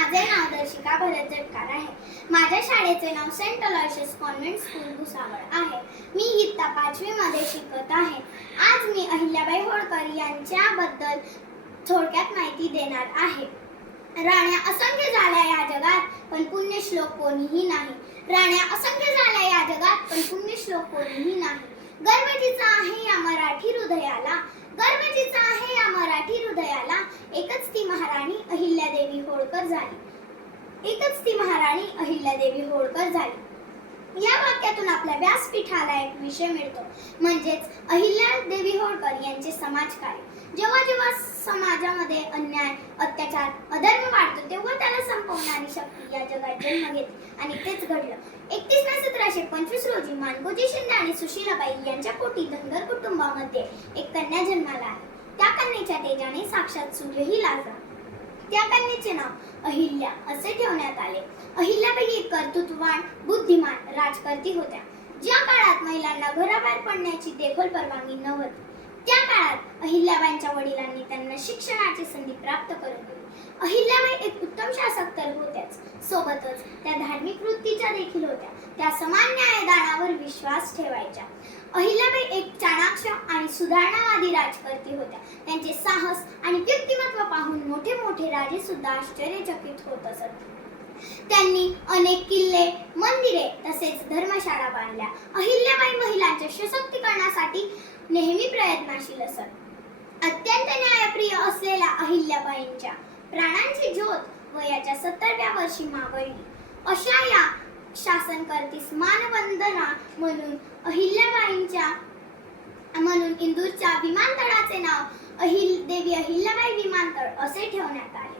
माझे नाव दर्शिका भरत जटकार आहे. माझ्या शाळेचे नाव Saint Aloysius convent school Bhusawal आहे. मी इयत्ता 5वी मध्ये शिकत आहे. आज मी अहिल्याबाई होळकर यांच्याबद्दल थोडक्यात माहिती देणार आहे. राण्या असंख्य झाल्या या जगात, पण पुण्यश्लोक कोणीही नाही. राण्या असंख्य झाल्या या जगात, पण पुण्यश्लोक कोणीही नाही. गर्व जिचा आहे या मराठी हृदयाला, गर्व जिचा आहे या मराठी हृदयाला, एकच ती महाराणी अहिल्यादेवी होळकर झाली. एकच ती महाराणी अहिल्यादेवी होळकर झाली. या वाक्यातून आपल्या व्यासपीठाला एक विषय मिळतो, म्हणजेच अहिल्यादेवी होळकर यांचे समाजकार्य. जेव्हा जेव्हा समाजामध्ये अन्याय, अत्याचार, अधर्म वाढतो, तेव्हा त्याला संपवणारी शक्ती या जगात जन्म घेते आणि तेच घडलं. 31 मे 1725 रोजी माणकोजी शिंदे आणि सुशीलाबाई यांच्या पोटी धनगर कुटुंबामध्ये एक कन्या जन्माला आली. त्या कन्येच्या तेजाने साक्षात सूर्यही लाजला. त्या कन्येचे नाव अहिल्या असे ठेवण्यात आले. अहिल्याबाई एक कर्तृत्ववान, बुद्धिमान राजकर्ती होत्या. ज्या काळात महिलांना घराबाहेर पडण्याची देखील परवानगी नव्हती, त्या काळात अहिल्याबाईंच्या वडिलांनी त्यांना शिक्षणाची संधी प्राप्त करून दिली. अहिल्याबाई एक उत्तम शासक तर होत्याच, सोबतच त्या धार्मिक वृत्तीच्या देखील होत्या. त्या समान न्यायदानावर विश्वास ठेवायच्या. अहिल्याबाई एक चाणाक्ष आणि सुधारणावादी राजकर्ती होत्या. त्यांचे साहस आणि व्यक्तिमत्व पाहून मोठे मोठे राजे सुद्धा आश्चर्यचकित होत असत. त्यांनी अनेक किल्ले, मंदिरे तसेच धर्मशाळा बांधल्या. अहिल्याबाई महिलांच्या सशक्तीकरणासाठी नेहमी प्रयत्नशील असत. अत्यंत न्यायप्रिय असलेल्या अहिल्याबाईंच्या प्राणांची ज्योत वयाच्या 70व्या वर्षी मावळली. अशा या शासनकर्तीस मानवंदना म्हणून इंदूरच्या विमानतळाचे नाव देवी अहिल्याबाई विमानतळ असे ठेवण्यात आले.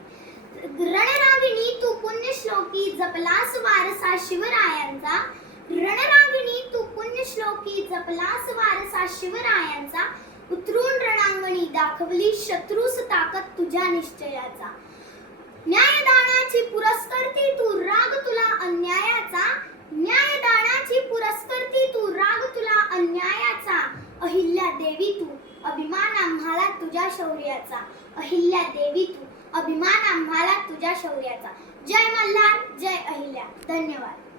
रणरागिणी तू पुण्यश्लोकी जपलास वारसा शिवरायांचा, रणरागिणी तू पुण्यश्लोकी जपलास वारसा शिवरायांचा, उतरून रणांगणी दाखवली शत्रूस ताकद तुझ्या निश्चयाचा. न्यायदानाची पुरस्कर्ती तू राग तुला अन्यायाचा, न्यायदानाची पुरस्कर्ती तू राग तुला अन्यायाचा. अहिल्यादेवी तू अभिमान आम्हाला तुझ्या शौर्याचा, अहिल्यादेवी तू अभिमान आम्हाला तुझ्या शौर्याचा. जय मल्हार, जय अहिल्या. धन्यवाद.